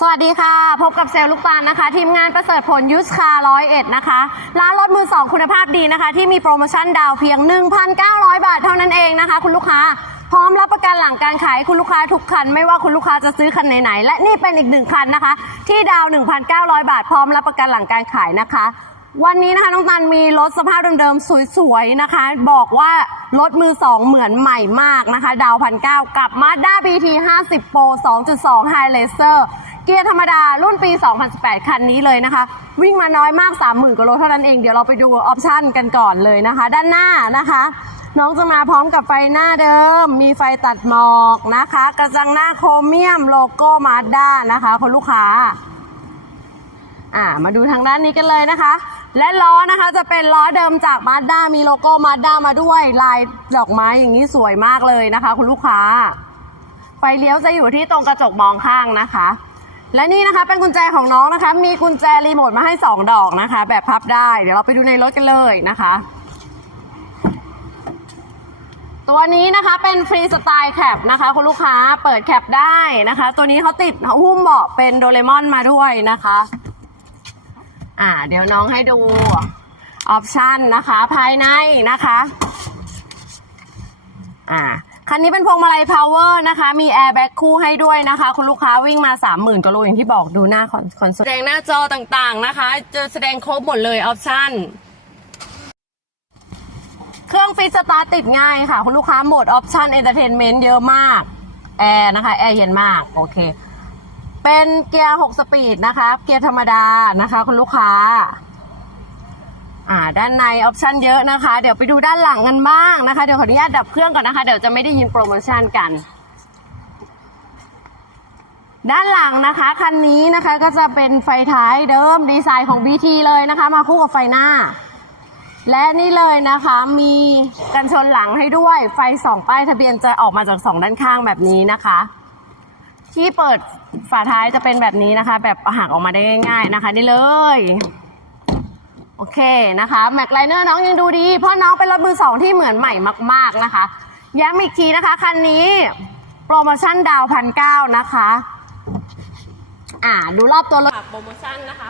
สวัสดีค่ะ พบกับเซลล์ลูกตาลนะคะ ทีมงานประเสริฐผลยุสคาร้อยเอ็ดนะคะ ร้านรถมือสองคุณภาพดีนะคะ ที่มีโปรโมชั่นดาวเพียง 1,900 บาทเท่านั้นเองนะคะ คุณลูกค้าพร้อมรับประกันหลังการขายคุณลูกค้าทุกคัน ไม่ว่าคุณลูกค้าจะซื้อคันไหนๆและนี่เป็นอีกหนึ่งคันนะคะ ที่ดาว 1,900 บาท พร้อมรับประกันหลังการขายนะคะ วันนี้นะคะน้องตันมีรถสภาพเดิมๆสวยๆนะคะ บอกว่ารถมือสองเหมือนใหม่มากนะคะ ดาวพันเก้ากับ Mazda BT 50 Pro 2.2 High Laser เเกียร์ธรรมดารุ่นปี 2018 คันนี้เลยนะคะ วิ่งมาน้อยมาก 30,000กว่าโลเท่านั้นเอง เดี๋ยวเราไปดูออปชั่นกันก่อนเลยนะคะ ด้านหน้านะคะ น้องจะมาพร้อมกับไฟหน้าเดิม มีไฟตัดหมอกนะคะ กระจังหน้าโครเมียมโลโก้มาด้านะคะคุณลูกค้าอ่ามาดูทางด้านนี้กันเลยนะคะ และล้อนะคะจะเป็นล้อเดิมจากมาด้ามีโลโก้มาด้ามาด้วย ลายดอกไม้อย่างนี้สวยมากเลยนะคะ คุณลูกค้า ไฟเลี้ยวจะอยู่ที่ตรงกระจกมองข้างนะคะ และนี่นะคะเป็นกุญแจของน้องนะคะ มีกุญแจรีโมทมาให้ 2 ดอกนะคะ แบบพับได้ เดี๋ยวเราไปดูในรถกันเลยนะคะ ตัวนี้นะคะเป็นฟรีสไตล์แคปนะคะ คุณลูกค้าเปิดแคปได้นะคะ ตัวนี้เขาติดหุ้มเบาะเป็นโดเรมอนมาด้วยนะคะ อ่า เดี๋ยวน้องให้ดูออปชันนะคะ ภายในนะคะ อ่า คันนี้เป็นพวงมาลัยพาวเวอร์นะคะ มีแอร์แบ็กคู่ให้ด้วยนะคะ คุณลูกค้าวิ่งมา 30,000กว่าโลอย่างที่บอกดูหน้าคอนคอนโซลแสดงหน้าจอต่างๆนะคะ จะแสดงครบหมดเลยออปชันเครื่องฟิตสตาร์ทติดง่ายค่ะ คุณลูกค้าโหมดออปชันเอนเตอร์เทนเมนต์เยอะมากแอร์นะคะแอร์เย็นมากโอเค เป็นเกียร์ 6 สปีดนะคะ เกียร์ธรรมดานะคะ คุณลูกค้า อ่าด้านในออปชันเยอะนะคะ เดี๋ยวไปดูด้านหลังกันบ้างนะคะ เดี๋ยวขออนุญาตดับเครื่องก่อนนะคะ เดี๋ยวจะไม่ได้ยินโปรโมชั่นกัน ด้านหลังนะคะคันนี้นะคะก็จะเป็นไฟท้ายเดิมดีไซน์ของ BT เลยนะคะ มาคู่กับไฟหน้า และนี่เลยนะคะมีกันชนหลังให้ด้วยไฟสองป้ายทะเบียนจะออกมาจากสองด้านข้างแบบนี้นะคะที่เปิดฝาท้ายจะเป็นแบบนี้นะคะ แบบหักออกมาได้ง่าย ๆ นะคะ นี่เลย เคนะคะแม็กไลเนอร์น้องยังดูดี เพราะน้องเป็นรถมือสองที่เหมือนใหม่มาก ๆนะคะย้ำอีกทีนะคะคันนี้โปรโมชั่นดาวพันเก้านะคะ อ่าดูรอบตัวรถโปรโมชั่นนะคะ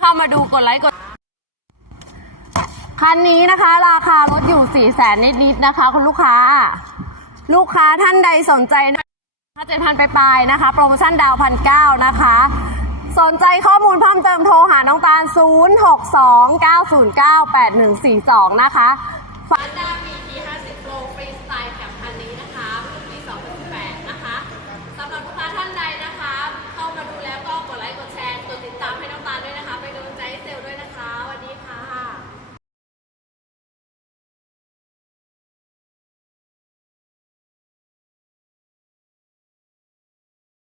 เข้ามาดูกดไลค์กดคันนี้นะคะ ราคารถอยู่4ี่แสนนิดๆนะคะ คุณลูกค้า ลูกค้าท่านใดสนใจนะคะเจ็ดพันไปลายๆนะคะ โปรโมชั่นดาวพันเก้านะคะ สนใจข้อมูลเพิ่มเติมโทรหาน้องตาล 0 6 2 9 0 9 8 1 4 2 นะคะฝากดาว